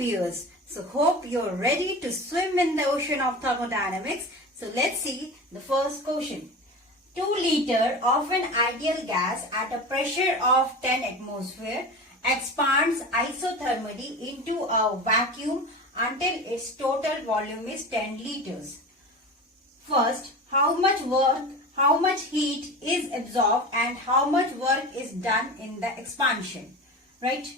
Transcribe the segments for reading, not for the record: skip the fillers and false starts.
viewers. So hope you're ready to swim in the ocean of thermodynamics. So let's see the first question. 2 liter of an ideal gas at a pressure of 10 atmosphere expands isothermally into a vacuum until its total volume is 10 liters. First, how much heat is absorbed and how much work is done in the expansion, right?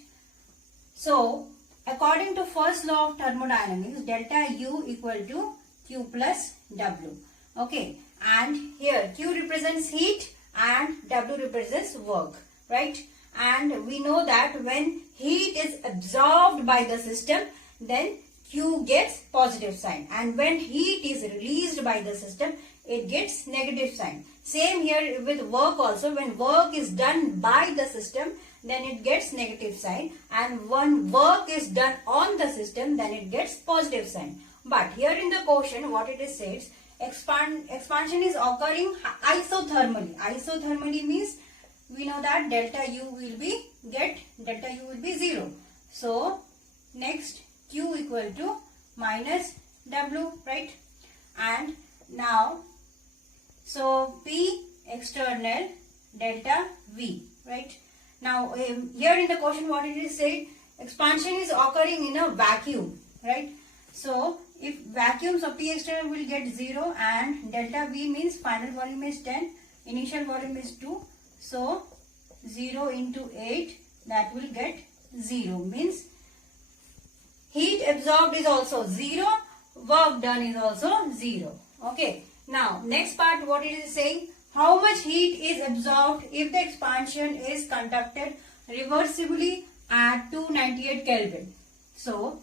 So, according to first law of thermodynamics, delta U equal to Q plus W. Okay, and here Q represents heat and W represents work, right? And we know that when heat is absorbed by the system, then Q gets positive sign, and when heat is released by the system, it gets negative sign. Same here with work also. When work is done by the system, then it gets negative sign, and when work is done on the system, then it gets positive sign. But here in the question, what it is says, expansion is occurring isothermally. Isothermally means we know that delta U will be 0. So next, Q equal to minus W, right? And now, so P external delta V, right? Now here in the question, what it is said, expansion is occurring in a vacuum, right? So if vacuum, so P external will get 0, and delta V means final volume is 10, initial volume is 2. So 0 into 8, that will get 0, means heat absorbed is also 0, work done is also 0. Okay. Now next part, what it is saying, how much heat is absorbed if the expansion is conducted reversibly at 298 Kelvin. So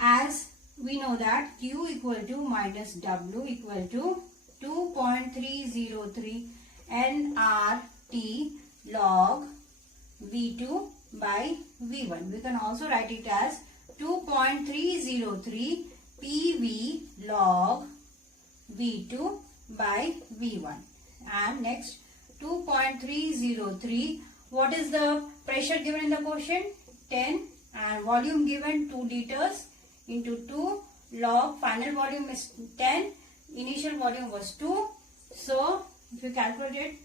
as we know that Q equal to minus W equal to 2.303 nRT log V2 by V1. We can also write it as 2.303 PV log V2 by V1. And next, 2.303, what is the pressure given in the question? 10, and volume given 2 liters into 2 log final volume is 10, initial volume was 2. So if you calculate it,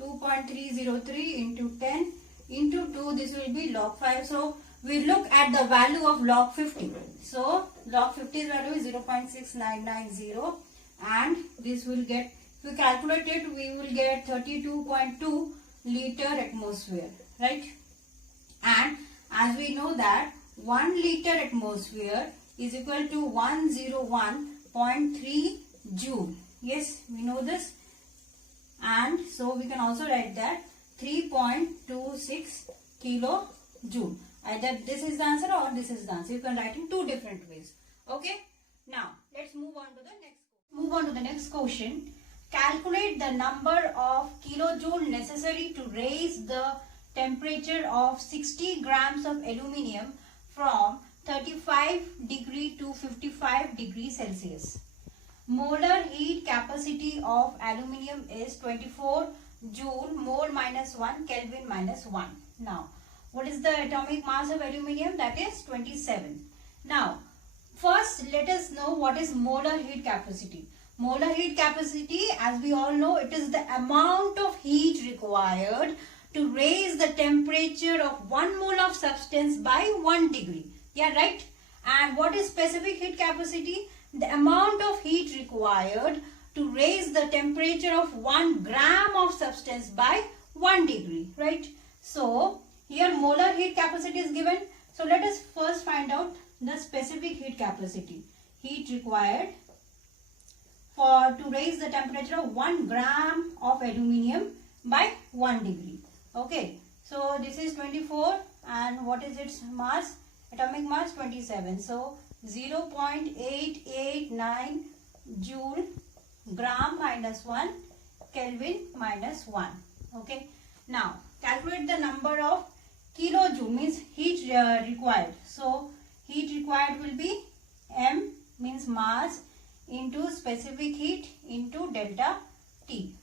2.303 into 10 into 2, this will be log 5. So we look at the value of log 50. So log 50's value is 0.6990, and this will get, if we calculate it, we will get 32.2 liter atmosphere, right? And as we know that 1 liter atmosphere is equal to 101.3 joule. Yes, we know this. And so we can also write that 3.26 kilojoule. Either this is the answer or this is the answer. You can write in 2 different ways. Okay. Now let's move on to the next question. Calculate the number of kilojoule necessary to raise the temperature of 60 grams of aluminium from 35 degree to 55 degrees Celsius. Molar heat capacity of aluminium is 24 joule mole minus 1 Kelvin minus 1. Now, what is the atomic mass of aluminium? That is 27. Now, first let us know what is molar heat capacity. Molar heat capacity, as we all know, it is the amount of heat required to raise the temperature of 1 mole of substance by 1 degree. Yeah, right? And what is specific heat capacity? The amount of heat required to raise the temperature of 1 gram of substance by 1 degree, right? So here molar heat capacity is given. So let us first find out the specific heat capacity. Heat required to raise the temperature of 1 gram of aluminium by 1 degree. Okay, so this is 24, and what is its mass? Atomic mass 27. So 0.889 joule gram minus 1 Kelvin minus 1. Okay, now calculate the number of kilojoule, means heat required. So heat required will be M, means mass, into specific heat into delta T.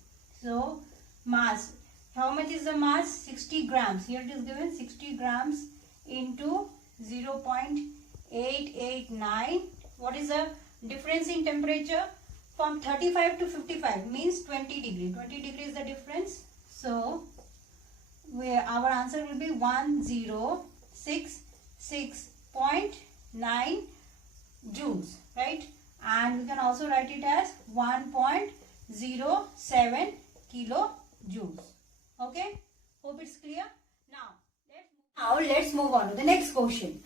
So mass, how much is the mass? 60 grams. Here it is given 60 grams into 0.8 889. What is the difference in temperature? From 35 to 55 means 20 degree. 20 degree is the difference. So our answer will be 1066.9 joules, right? And we can also write it as 1.07 kilojoules. Okay, hope it's clear. Now let's move on to the next question.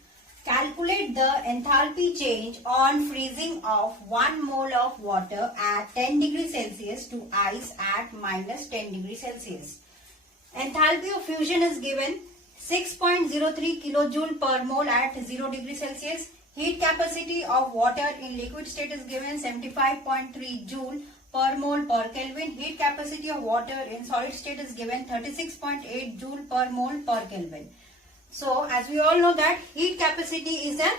Calculate the enthalpy change on freezing of 1 mole of water at 10 degrees Celsius to ice at minus 10 degrees Celsius. Enthalpy of fusion is given 6.03 kilojoule per mole at 0 degrees Celsius. Heat capacity of water in liquid state is given 75.3 joule per mole per Kelvin. Heat capacity of water in solid state is given 36.8 joule per mole per Kelvin. So, as we all know that heat capacity is an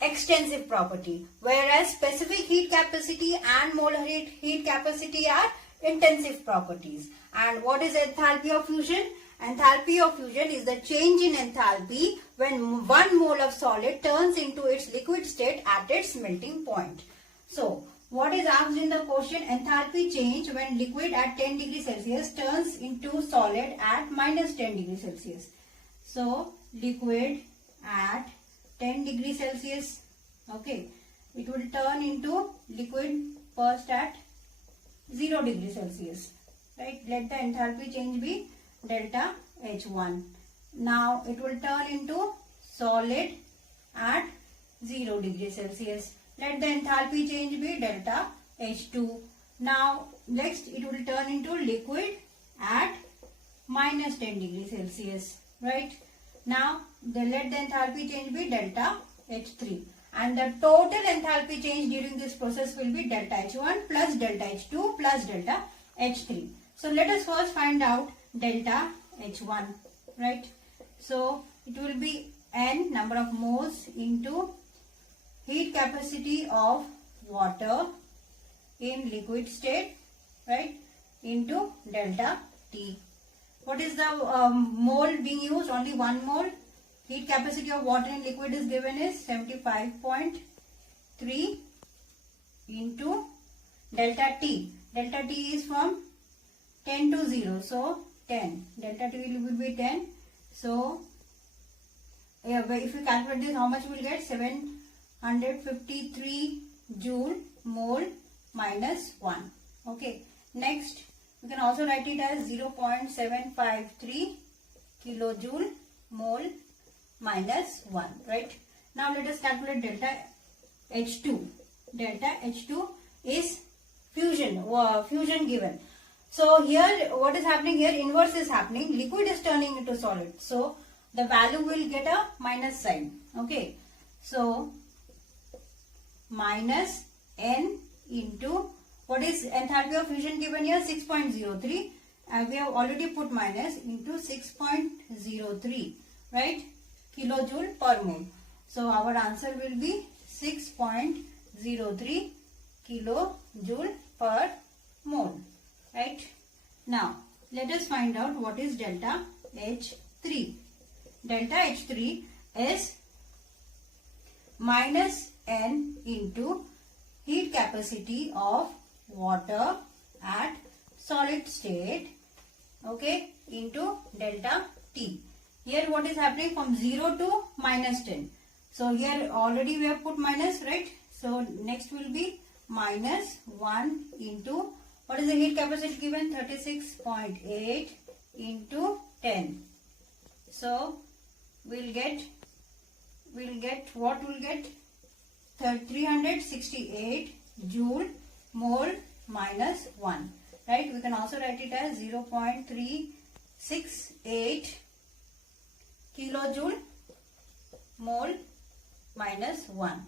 extensive property, whereas specific heat capacity and molar heat capacity are intensive properties. And what is enthalpy of fusion? Enthalpy of fusion is the change in enthalpy when 1 mole of solid turns into its liquid state at its melting point. So, what is asked in the question? Enthalpy change when liquid at 10 degrees Celsius turns into solid at minus 10 degrees Celsius. So, liquid at 10 degrees Celsius, okay, it will turn into liquid first at 0 degrees Celsius, right? Let the enthalpy change be delta H1. Now, it will turn into solid at 0 degrees Celsius. Let the enthalpy change be delta H2. Now, next it will turn into liquid at minus 10 degrees Celsius, right? Now, let the enthalpy change be delta H3. And the total enthalpy change during this process will be delta H1 plus delta H2 plus delta H3. So, let us first find out delta H1, right? So, it will be N number of moles into heat capacity of water in liquid state, right, into delta T. What is the mole being used? Only 1 mole. Heat capacity of water in liquid is given is 75.3 into delta T. Delta T is from 10 to 0. So, 10. Delta T will be 10. So, if we calculate this, how much we will get? 753 joule mole minus 1. Okay. Next, we can also write it as 0.753 kilojoule mole minus 1, right? Now, let us calculate delta H2. Delta H2 is fusion given. So, here what is happening here? Inverse is happening. Liquid is turning into solid. So, the value will get a minus sign. Okay. So, minus N into, what is enthalpy of fusion given here? 6.03. We have already put minus into 6.03, right? Kilojoule per mole. So, our answer will be 6.03 kilojoule per mole, right? Now, let us find out what is delta H3. Delta H3 is minus N into heat capacity of water at solid state, okay, into delta T. Here what is happening? From 0 to minus 10. So, here already we have put minus, right? So, next will be minus 1 into, what is the heat capacity given? 36.8 into 10. So, we'll get what we'll get? 368 joule mole minus 1, right? We can also write it as 0.368 kilojoule mole minus 1.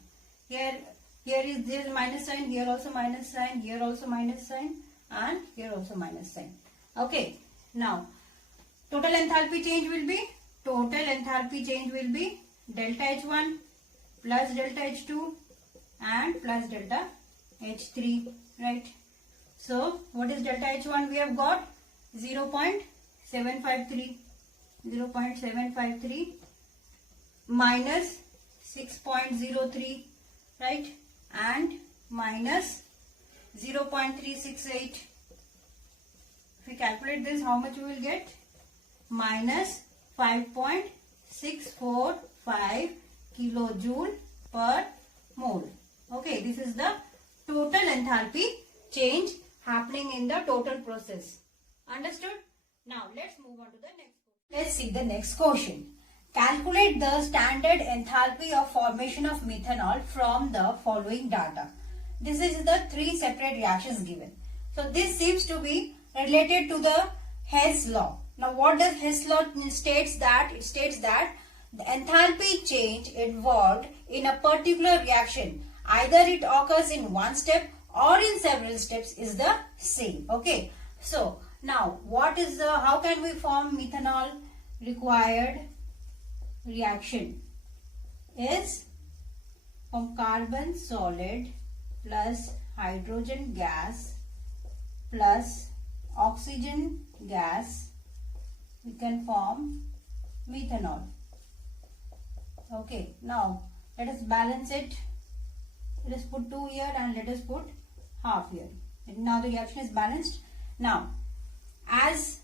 Here is this minus sign, here also minus sign, here also minus sign, and here also minus sign. Okay. Now, total enthalpy change will be delta H1 plus delta H2 and plus delta H3, right? So, what is delta H1? We have got 0.753 minus 6.03, right, and minus 0.368. If we calculate this, how much we will get? Minus 5.645 kilojoule per mole. Okay, this is the total enthalpy change happening in the total process. Understood? Now let's move on to the next question. Let's see the next question. Calculate the standard enthalpy of formation of methanol from the following data. This is the three separate reactions given. So this seems to be related to the Hess law. Now what does Hess law states that? It states that the enthalpy change involved in a particular reaction, either it occurs in one step or in several steps, is the same. Okay. So now what is the, how can we form methanol? Required reaction is from carbon solid plus hydrogen gas plus oxygen gas, we can form methanol. Okay, now let us balance it. Let us put 2 here and let us put half here. Now the reaction is balanced. Now as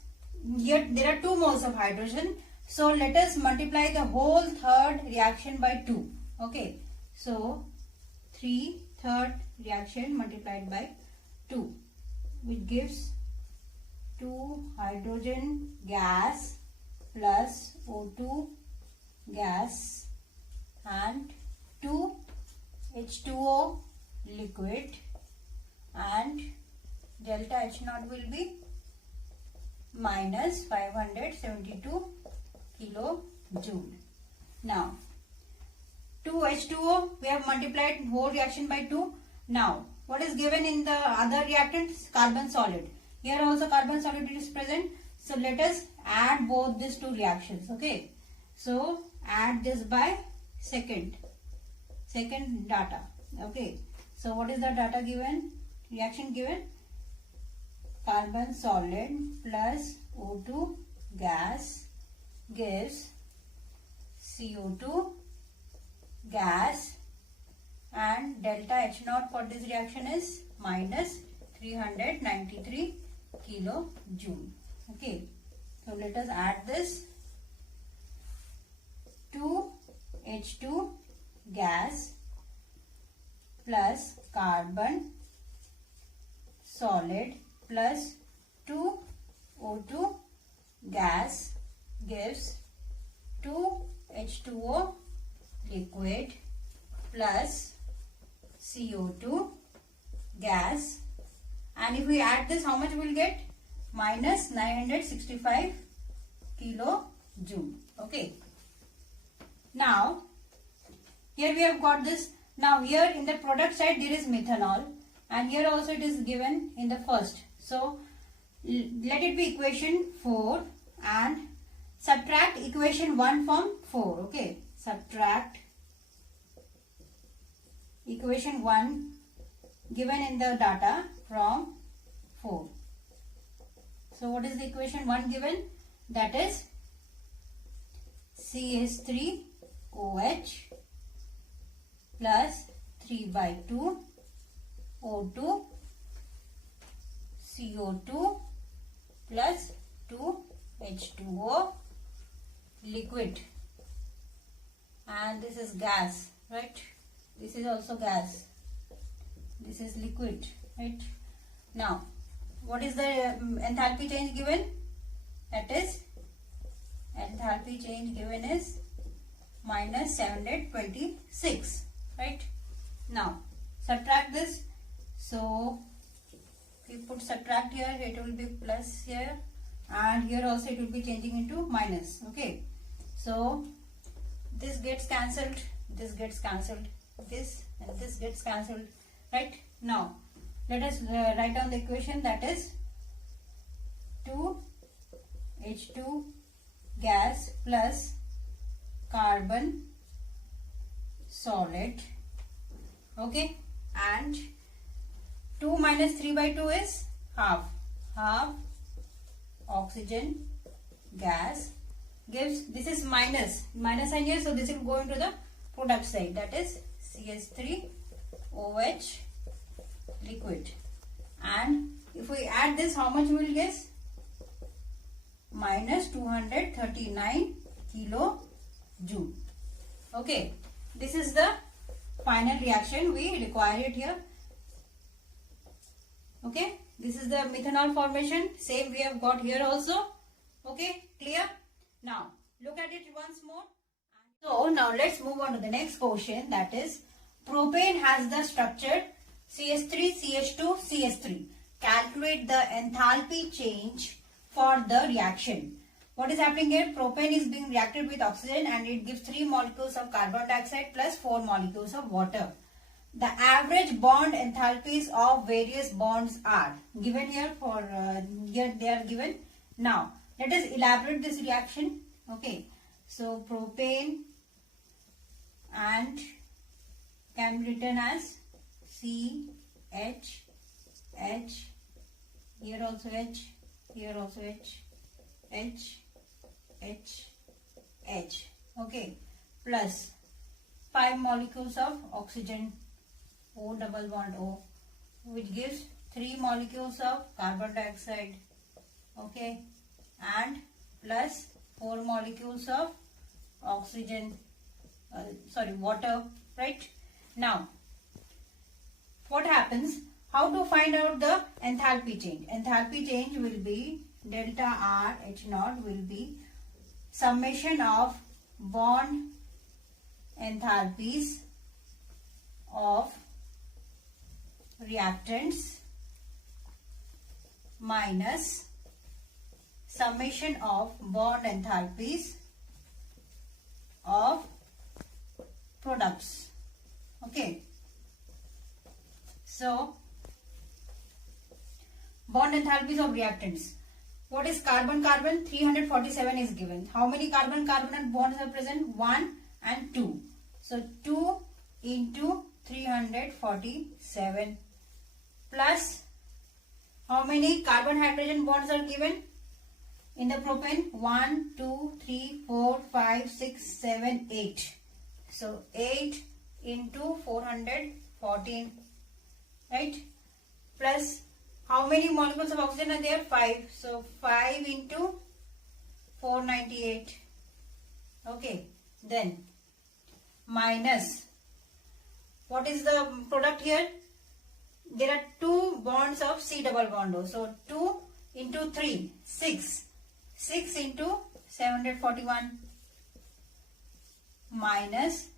here there are 2 moles of hydrogen, so let us multiply the whole third reaction by 2. Okay, so 3 third reaction multiplied by 2, which gives 2 hydrogen gas plus O2 gas and 2 H2O liquid, and delta H naught will be minus 572 kilojoule. Now 2 H2O, we have multiplied whole reaction by 2. Now what is given in the other reactants? Carbon solid. Here also carbon solid is present. So let us add both these two reactions. Okay. So add this by second data. Okay. So what is the data given? Reaction given? Carbon solid plus O2 gas gives CO2 gas, and delta H naught for this reaction is minus 393 kilojoule. Okay, so let us add this. 2 H2 gas plus carbon solid plus 2 O2 gas gives 2 H2O liquid plus CO2 gas, and if we add this, how much we will get? Minus 965 kilojoule. Okay. Now here we have got this. Now here in the product side there is methanol, and here also it is given in the first. So let it be equation 4 and subtract equation 1 from 4. Okay. Subtract equation 1 given in the data from 4. So what is the equation 1 given? That is CH3OH plus 3 by 2 O2 CO2 plus 2 H2O liquid, and this is gas, right? This is also gas. This is liquid, right? Now what is the enthalpy change given? That is enthalpy change given is minus 726, right? Now subtract this. So if you put subtract here, it will be plus here, and here also it will be changing into minus. Okay, so this gets cancelled, this gets cancelled, this and this gets cancelled, right? Now let us write down the equation, that is 2 H2 gas plus carbon solid. Okay, and 2 minus 3 by 2 is half. Half oxygen gas gives, this is minus sign here, so this will go into the product side, that is CH3OH liquid. And if we add this, how much we will get? Minus 239 kilojoule. Okay, this is the final reaction we require it here. Okay, this is the methanol formation, same we have got here also. Okay, clear? Now look at it once more. So now let's move on to the next question, that is propane has the structure CH3, CH2, CH3. Calculate the enthalpy change for the reaction. What is happening here? Propane is being reacted with oxygen and it gives 3 molecules of carbon dioxide plus 4 molecules of water. The average bond enthalpies of various bonds are given here for here they are given. Now let us elaborate this reaction. Okay, so propane and can be written as CH, H, here also H, here also H, H, H, H. Okay, plus 5 molecules of oxygen, O double bond O, which gives 3 molecules of carbon dioxide. Okay, and plus 4 molecules of oxygen, water, right? Now what happens? How to find out the enthalpy change? Enthalpy change will be delta R H naught will be summation of bond enthalpies of reactants minus summation of bond enthalpies of products. Okay, so bond enthalpies of reactants. What is carbon-carbon? 347 is given. How many carbon-carbon bonds are present? 1 and 2. So 2 into 347 plus how many carbon-hydrogen bonds are given in the propane? 1, 2, 3, 4, 5, 6, 7, 8. So 8 into 414, right? Plus how many molecules of oxygen are there? 5. So 5 into 498. Okay, then minus, what is the product here? There are 2 bonds of C double bond O. So 2 into 3, 6. 6 into 741 minus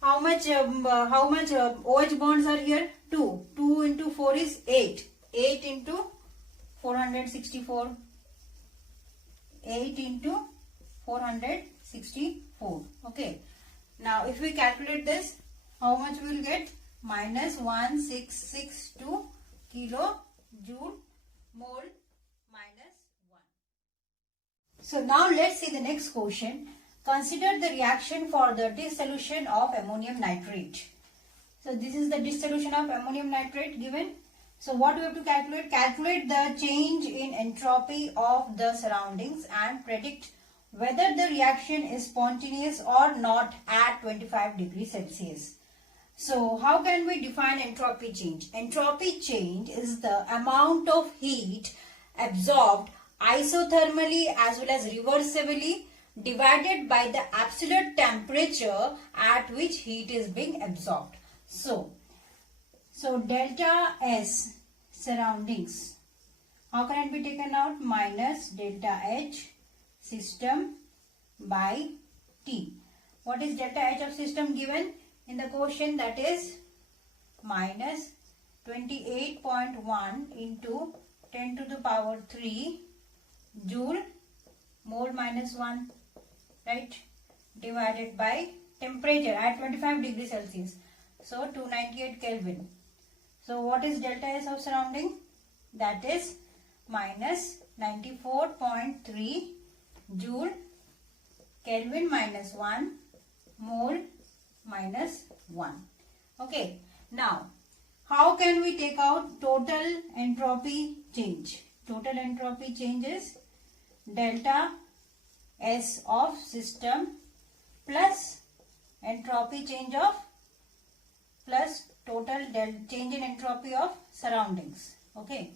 how much OH bonds are here? 2. 2 into 4 is 8. 8 into 464. 8 into 464. Okay. Now if we calculate this, how much we will get? Minus 1662 kilojoule mole minus 1. So now let's see the next question. Consider the reaction for the dissolution of ammonium nitrate. So this is the dissolution of ammonium nitrate given. So what we have to calculate? Calculate the change in entropy of the surroundings and predict whether the reaction is spontaneous or not at 25 degrees Celsius. So how can we define entropy change? Entropy change is the amount of heat absorbed isothermally as well as reversibly divided by the absolute temperature at which heat is being absorbed. So delta S surroundings, how can it be taken out? Minus delta H system by T. What is delta H of system given in the question? That is minus 28.1 into 10 to the power 3 joule mole minus 1, right, divided by temperature at 25 degrees Celsius. So 298 Kelvin. So what is delta S of surrounding? That is minus 94.3 joule Kelvin minus 1 mole minus 1. Okay. Now how can we take out total entropy change? Total entropy change is delta S of system plus entropy change of plus total change in entropy of surroundings. Okay,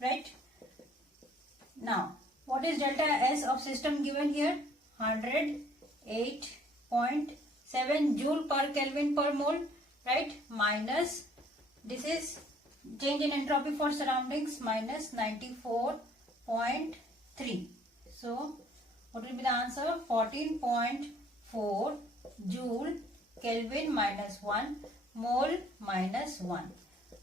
right? Now, what is delta S of system given here? 108.7 joule per Kelvin per mole, right? Minus, this is change in entropy for surroundings, minus 94.3. So, what will be the answer? 14.4 joule Kelvin minus 1 mole minus 1.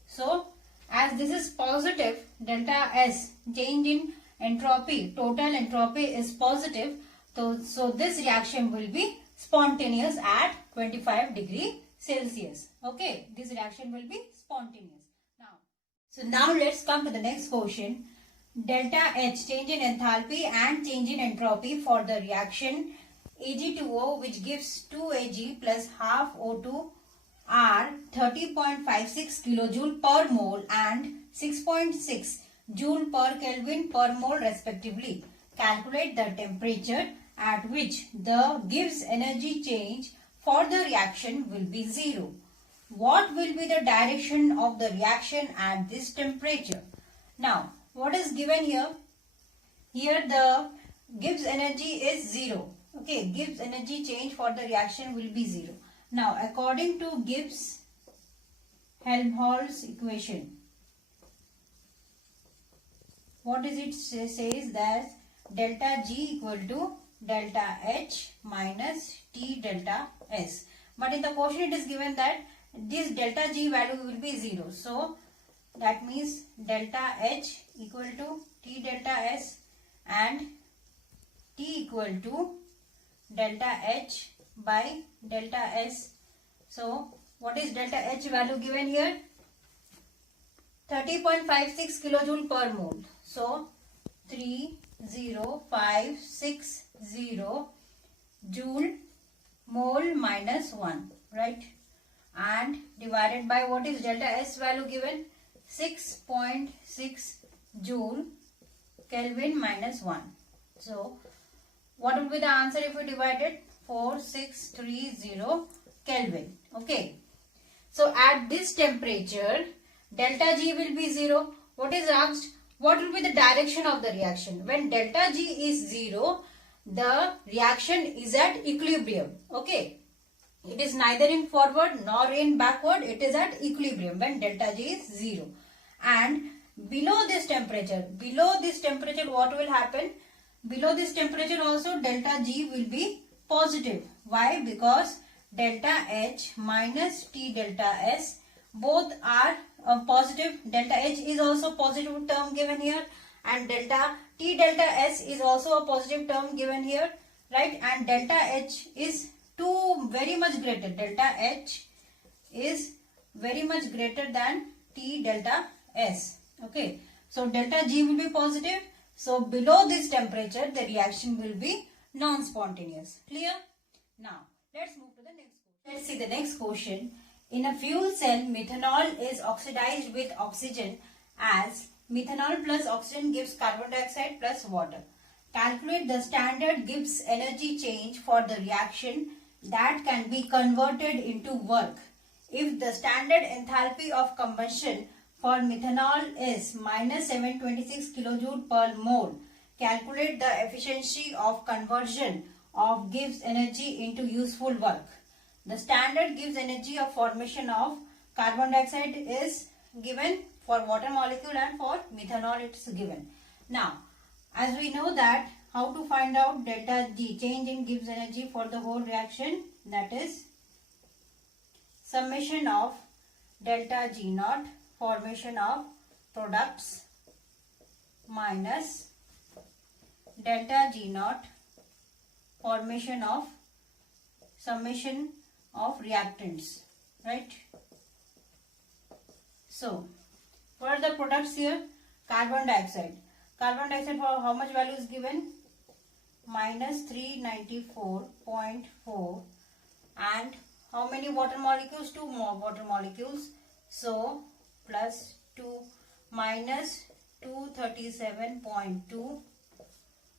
So, as this is positive, delta S change in entropy, total entropy is positive. So this reaction will be spontaneous at 25 degree Celsius. Okay, this reaction will be spontaneous. Now let's come to the next question. Delta H, change in enthalpy and change in entropy for the reaction Ag2O, which gives 2Ag plus half O2 are 30.56 kilojoule per mole and 6.6 joule per Kelvin per mole respectively. Calculate the temperature at which the Gibbs energy change for the reaction will be 0. What will be the direction of the reaction at this temperature? Now, what is given here? Here the Gibbs energy is 0. Okay, Gibbs energy change for the reaction will be 0. Now, according to Gibbs-Helmholtz equation, what does it says that delta G equal to delta H minus T delta S. But in the question it is given that this delta G value will be 0. So, that means delta H equal to T delta S and T equal to delta H by delta S. So, what is delta H value given here? 30.56 kilojoule per mole. So, 30560 joule mole minus 1, right? And divided by what is delta S value given? 6.6 joule Kelvin minus 1. So, what will be the answer if we divide it? 4630 Kelvin. Okay. So, at this temperature, delta G will be 0. What is asked? What will be the direction of the reaction? When delta G is 0, the reaction is at equilibrium. Okay. It is neither in forward nor in backward. It is at equilibrium when delta G is 0. And below this temperature what will happen? Below this temperature also delta G will be positive. Why? Because delta H minus T delta S both are positive. Delta H is also positive term given here and delta T delta S is also a positive term given here, right? And delta H is very much greater. Delta H is very much greater than T delta S. Okay. So, delta G will be positive. So, below this temperature, the reaction will be non-spontaneous. Clear? Now, let's move to the next question. Let's see the next question. In a fuel cell, methanol is oxidized with oxygen as methanol plus oxygen gives carbon dioxide plus water. Calculate the standard Gibbs energy change for the reaction that can be converted into work. If the standard enthalpy of combustion for methanol is minus 726 kilojoule per mole, calculate the efficiency of conversion of Gibbs energy into useful work. The standard Gibbs energy of formation of carbon dioxide is given for water molecule and for methanol it is given. Now, as we know that how to find out delta G, change in Gibbs energy for the whole reaction, that is summation of delta G naught formation of products minus delta G naught formation of summation of reactants, right? So, what are the products here? Carbon dioxide. Carbon dioxide for how much value is given? Minus 394.4 and how many water molecules? 2 more water molecules. So, plus 2 minus 237.2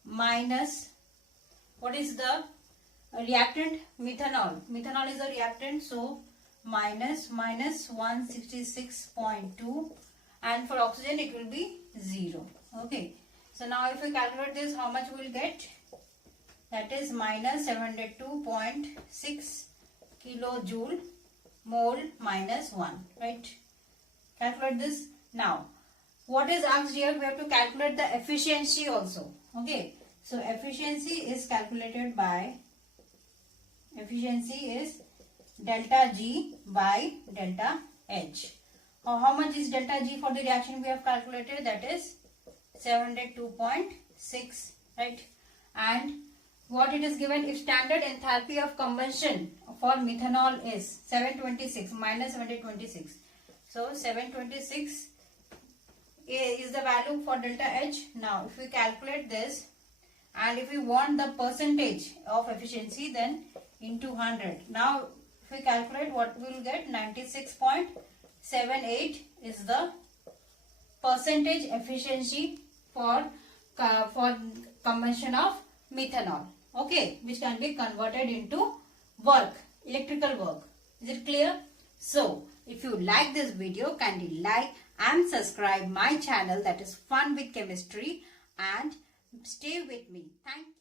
minus what is the a reactant methanol. Methanol is a reactant, so minus 166.2, and for oxygen it will be 0. Okay. So now if we calculate this, how much we will get? That is minus 702.6 kilojoule mole minus 1. Right. Calculate this. Now, what is asked here? We have to calculate the efficiency also. Okay. So efficiency is calculated by, efficiency is delta G by delta H. How much is delta G for the reaction we have calculated? That is 702.6, right? And what it is given, if standard enthalpy of combustion for methanol is 726, minus 726. So 726 is the value for delta H. Now if we calculate this, and if we want the percentage of efficiency, then into 100. Now if we calculate, what we will get? 96.78 is the percentage efficiency for combustion of methanol. Okay, which can be converted into work, electrical work. Is it clear? So, if you like this video, kindly like and subscribe my channel, that is Fun with Chemistry, and stay with me. Thank you.